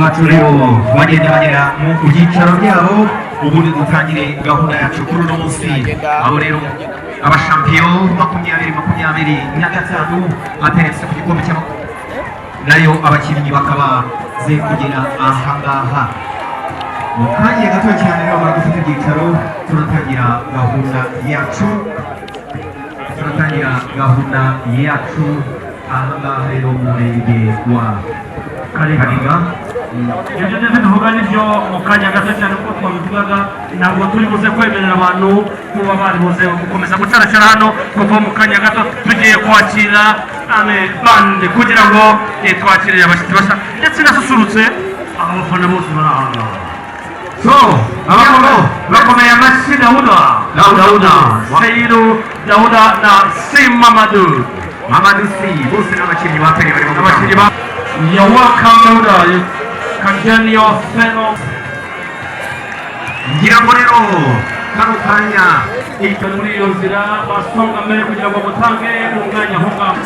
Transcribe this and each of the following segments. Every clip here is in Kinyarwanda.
wacu rero bagenda bagera mu byicaro byabo ubundi dutangire gahunda yacu kuri uno munsi abo rero abashampiyo 2020 imyaka 5 bateretse ku gikombe cy'amahoro nayo abakinnyi bakaba ze kugera ahangaha mu kanya gato cyane rero bari gufata ibyicaro turatangira gahunda yacu ahangaha rero mu murenge wa Kariga ibyo ndetse tuvuga nibyo mu kanya gato cyane kuko twabivugaga ntabwo turi buze kwemerera abantu kuba bari buze gukomeza gucaracara hano kuko mu kanya gato tugiye kwakira bande kugira ngo twakire abashyitsi bashya ndetse nasusurutse abafana bose bari ahangaha so abakoro bakomeye amashyi Dauda Seiru Dauda na Sim Mamadou Si bose n'abakinnyi ba peri barimo abakinnyi ba You're welcome Dauda, you can join your fellow ngira ngo rero kano kanya muri iyo nzira basonga mbere kugira ngo mutange umwanya aho ngaho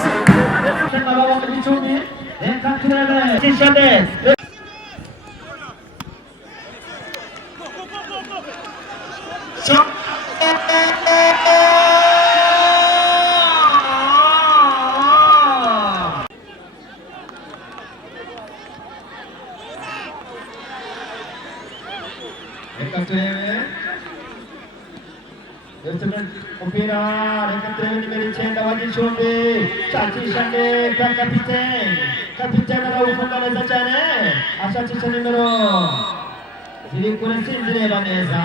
umupira reka turebe nimero 9 wa Gicumbi shakisha neza kapiteni arawufunga neza cyane ashakisha nimero ziri kure sinzireba neza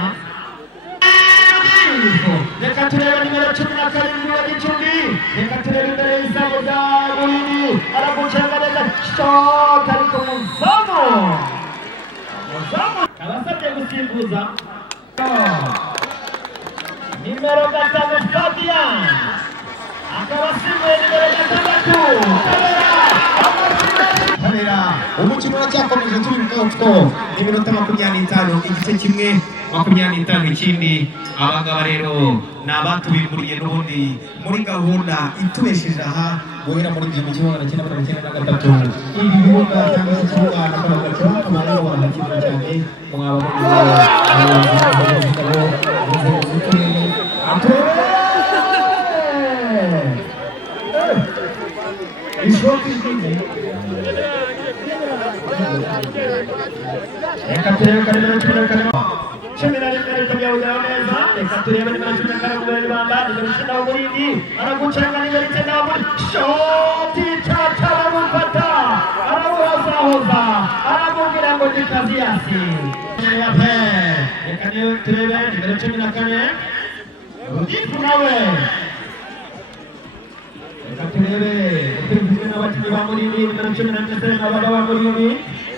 reka turebe nimero 17 wa Gicumbi reka turebe imbere y'izamu za Burini aragucenga neza shot ariko muzamu abasabye gusimbuza nimero 5 Fabian akaba asimbuye nimero 6 Kabera umukino uracyakomeje turi mutwe n'iminota 25 igice kimwe 25 ikindi abagaba rero ni abatubimburiye n'ubundi muri gahunda itubesheje aha guhera muri mu kibuga cya 1993 ibi bibuga cyangwa se kibuga n'akabaga cy'abantu barahakina cyane reka turebe nimero 14 reka turebe nimero 14 bamba nimero 9 Burini aragucenga nimero 9 shoti tata baramufata aramuhoza aramubwira ngo ni kazi yasi reka turebe nimero 14 Rudifu nawe reka turebe turi n'abakinnyi ba Burini nimero 17 n'abagabo ba Burini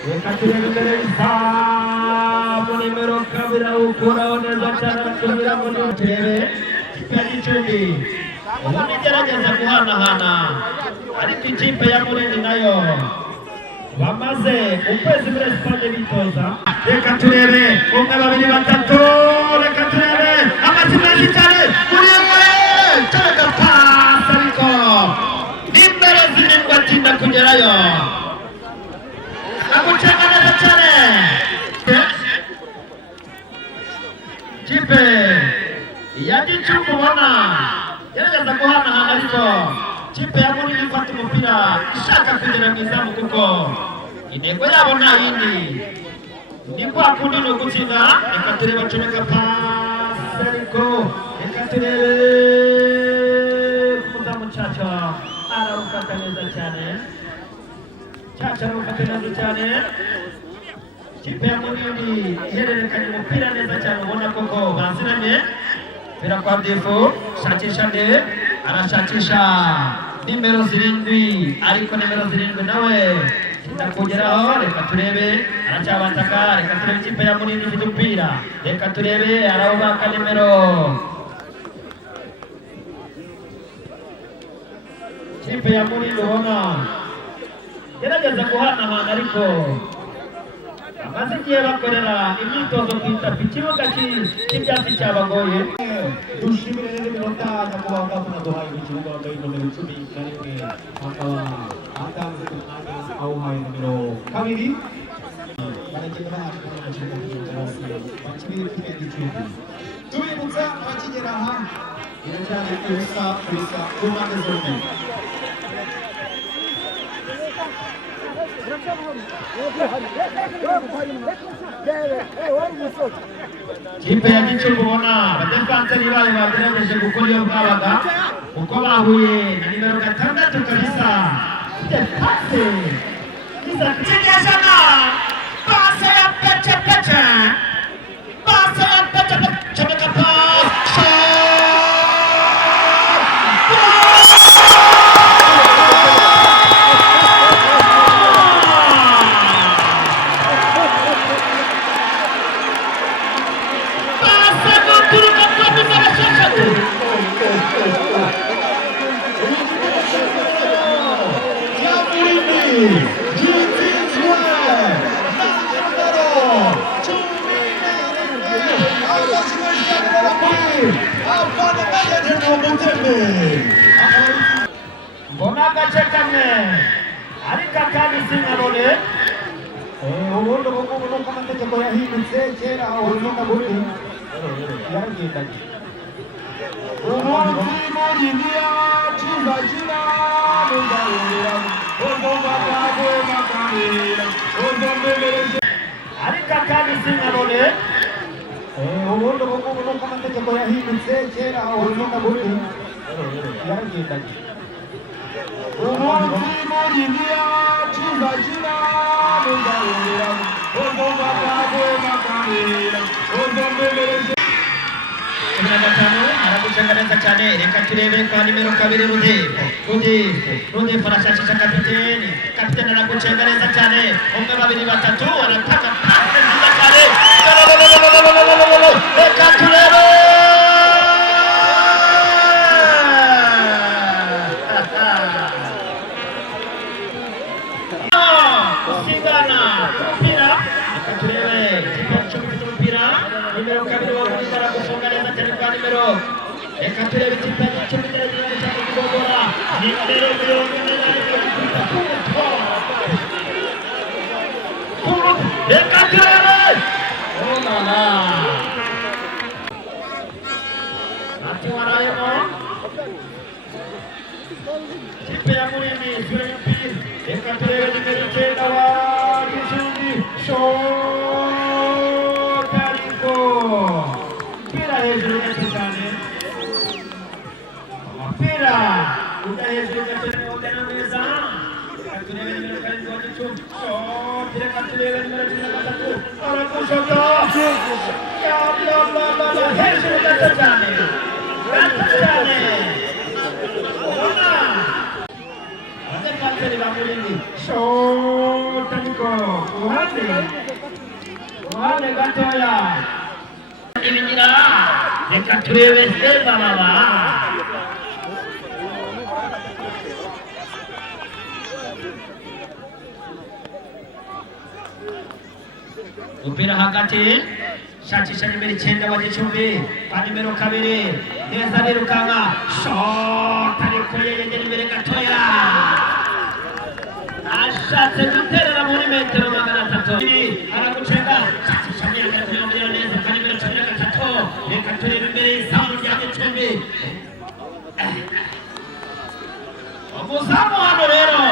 reka turebe imbere y'izamu nimero 2 awukuraho neza cyane aratubwira ngo turebe ikipe ya Gicumbi ubundi igerageza guhanahana ariko ikipe ya Burini nayo bamaze ukwezi muri Espagne bitoza reka turebe 1 2 3 reka turebe amazina menshi cyane Burini tureka pasi ariko imbere zirindwi atinda kugerayo agucenga neza cyane kipe ya Gicumbi ubona gerageza guhanahana ariko kipe ya Burini ifata umupira ishaka kugera mu izamu kuko intego yabo nta yindi ni kwa kundi ni ugutsinda reka turebe acomeka pasi ariko reka turebe umuzamu Caca arawufata neza cyane kipe ya Burini ihererekanya umupira neza cyane ubona koko baziranye pira kwa Defu shakisha arashakisha nimero 7 ariko nimero 7 nawe ndakugeraho reka turebe aracyabataka reka turebe ikipe ya Burini ifite umupira reka turebe arawubaka nimero kipe ya Burini ubona gerageza guhanahana ariko amaze igihe bakorera imyitozo ku itapi ikibuga cy'ibyatsi cyabagoye dushimire rero iminota nyakubahwa munaduhaye mu kibuga wambaye nomero 11 akaba atanze ku mwanya awuhaye nomero 2 bagenda bahabwa amajana bakiri kuri Gicumbi tubibutsa bakigera aha iracyari ubusa ku mpande zombi kipe ya Gicumbi ubona abadefanseri bayo bagerageje gukora iyo bwabaga uko bahuye na nimero 6 kabisa defense iza kuchezana pasi ya peche chomeka pasi mbona agace kamwe ariko akandi sinkabone ubundi ubungubu nuko amategeko yahindutse kera urugenda bundi yaragendanye umunsi muri niya cizakina muzahurira ugomba makarira uzombereje ariko akandi sinkabone ubundi ubungubu nuko amategeko yahindutse kera urugenda bundi yaragendanye umunsi muri niya cizakina muzahurira ugomba makarira uzombereje aragucenga neza cyane reka turebe kwa nimero 2 Rudefu arashakisha kapiteni aragucenga neza cyane umwe babiri batatu aratanga pasi nziza cyane reka turebe usigana umupira reka turebe umupira nimero 2 wamutara gufunga neza cyane kwa nimero reka turebe ikipe y'Gicumbi cyane kugogora nimero 40 reka turebe onana ati warayemo ikipe ya Murimi reka turebe nimero 9 wa Gicumbi hejuru gato cyane umupira uda hejuru gato ugana neza turebe nimero 7 wa Gicumbi reka turebe nimero 13 arakushaka hejuru gato cyane ubona abadefanseri ba Murindi shotaniko uruhande gatoya ibingira reka turebe sema baba upira hagati shakisha nimero 9 wa Gicumbi kwa nimero 2 neza nirukanga shot ariko yegera imbere gatoya ashatse guterera muri metero 300 aragucenga shakisha nimero neza kwa nimero 13 reka turebe imbere y'izamu rya Gicumbi umuzamu hano rero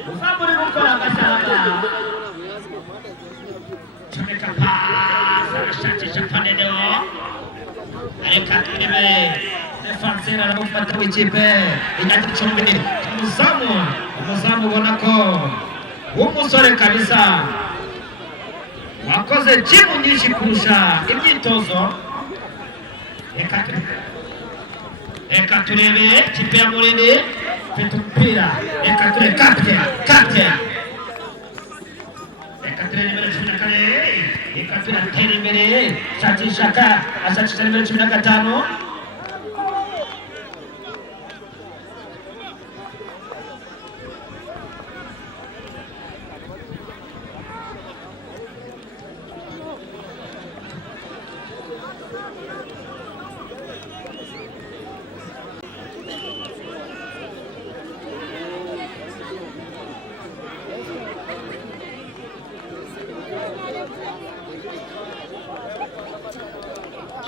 umuzamu uri gukora agashaka chomeka pasi arashakisha Panedeo reka turebe defanseri aramufata w'ikipe ya Gicumbi umuzamu ubona ko w'umusore kabisa wakoze jimu nyinshi kurusha imyitozo reka turebe ikipe ya Murindi mfite umupira reka turebe kapiteni reka turebe nimero 14 reka turatera imbere shakisha nimero 15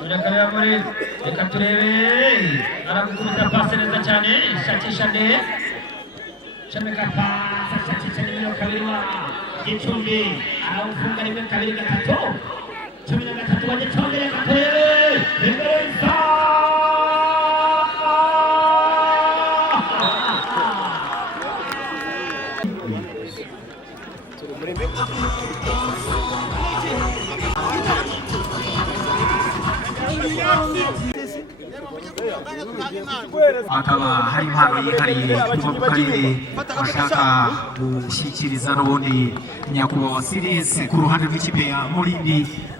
Unakareba muri reka turebe aragukubita pasi neza cyane shakisha nde Chomeka pasi shakisha nimero kabiri wa Gicumbi arawufunga rimwe kabiri gatatu 13 wa Gicumbi reka turebe imbere isa hakaba hari impano yihariye kuva mu karere bashaka gushyikiriza n'ubundi nyakubahwa Sirisi ku ruhande rw'ikipe ya Mulindi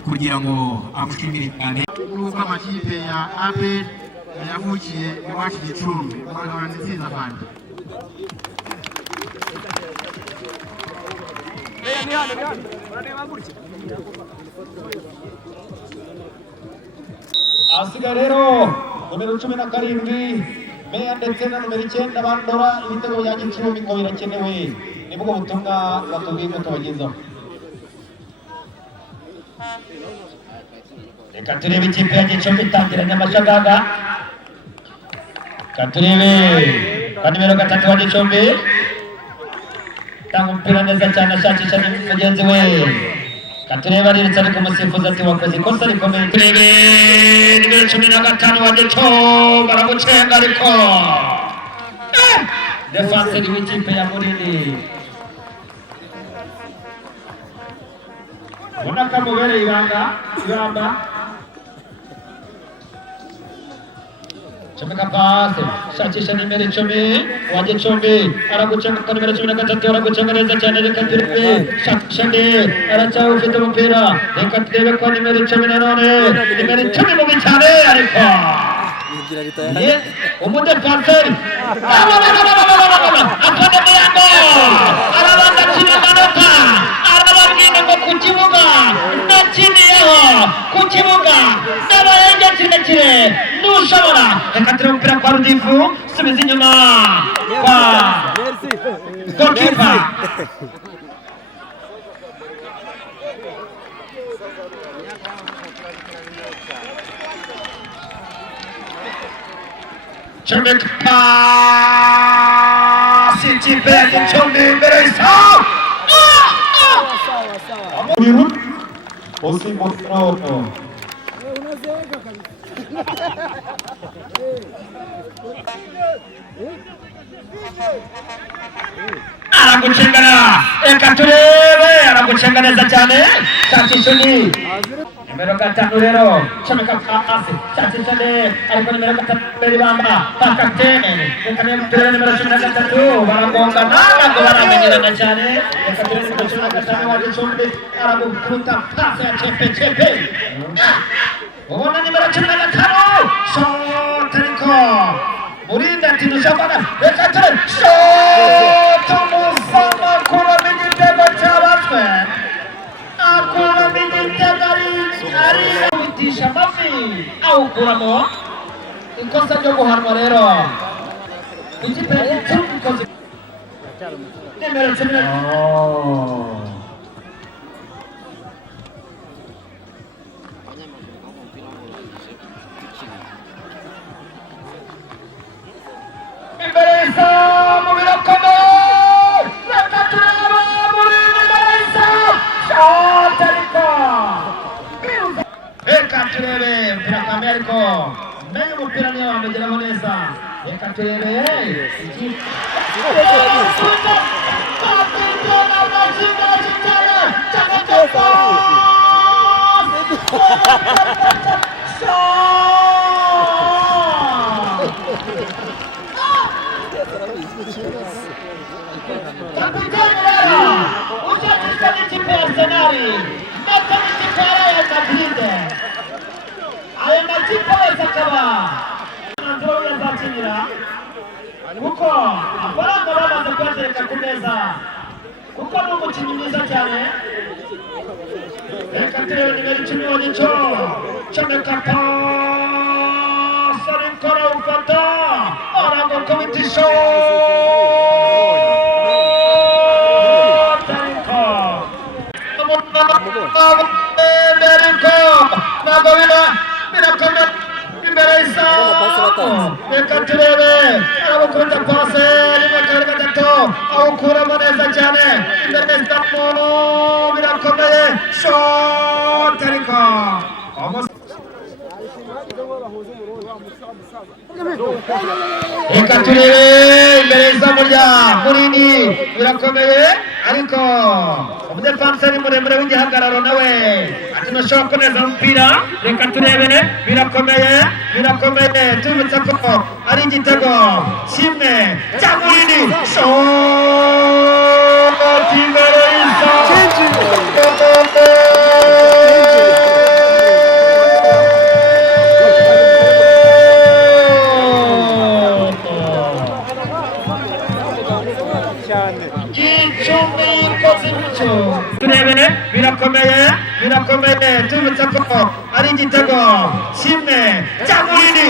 kugira ngo amushimire cyane nuko amakipe ya APR yavukiye iwacu Gicumbi bagahora nziza kandi asiga rero nomero 17 Meya ndetse na nomero 9 bandora ibitego bya Gicumbi ngo birakenewe nibwo butumwa batubwiye ko tubagezaho reka turebe ikipe ya Gicumbi itangiranye amashagaga katurebe ka nimero 3 wa Gicumbi tanga umupira neza cyane ashakisha mugenzi we katurebe ariretse ariko umusifuzi ati wakoze ikosa rikomeye turebe nimero 15 wa Gicumbi baramucenga ariko defenseur w'ikipe ya Mulindi ubona ko amubereye ibamba Chomeka pasi shakisha nimero 10 wa Gicumbi aragucenga kwa nimero 13 aragucenga neza cyane reka turebe shakisha nde aracaho ufite umupira reka turebe kwa nimero 10 nanone nimero 10 mu cyane ariko umudefenseur afande miyango arabanda chini manota arababwira ngo ku kibuga nakiniyeho ku kibuga n'abarenga kirekire nushobora reka turebe umupira kwa Rudifu subiza inyuma kwa goalkeeper Chomeka pasi ikipe ya Gicumbi imbere isa Amubiru Osimo Snoto aragucengana reka turebe aragucenga neza cyane shakisha ni nimero 5 rero Chomeka pasi shakisha ni ariko nimero 5 beribamba pakatene reka nimero 13 baragongana ntabwo baramenyerana cyane reka turebe nimero 15 wa Gicumbi aragukubita pasi ya chepe ubona nimero 15 shot ariko Mulindi ati dushobora reka turebe shot umusama kura igitego cyabatwe akura igitego ari witisha amafi awukuramo ikosa ryo guhanwa rero ikipe ya Gicumbi ikoze nimero 10 Imbere mu birakono reka turebe Mulindi Imbere shot ariko reka turebe umupira kwa Ameriko menye umupira niyo wamugeraho neza reka turebe kapiteni rero ushakishwa n'ikipe ya Arsenal ndetse n'ikipe ya Real Madrid ayo makipe yose akaba umwanzuro w'uyazakinira kuko amafaranga bamaze kuyatereka ku meza kuko ni umukinnyi mwiza cyane reka turebe nimero 10 wa Gicumbi Chomeka pasi ariko arawufata aragukubita birakomeye imbere y'izamu reka turebe arabukunda pase rimwe kabiri gatatu awukuramo neza cyane imbere y'izamu birakomeye shoti ariko reka turebe imbere y'izamu rya Munini birakomeye ariko umudefanseri muremure w'igihagararo nawe ati ntashobora kuneza umupira reka turebe birakomeye tubibutsa ko ari igitego kimwe cya Munini shoti imbere y'izamu turebe birakomeye tubibutsa ko ari igitego kimwe cya Munini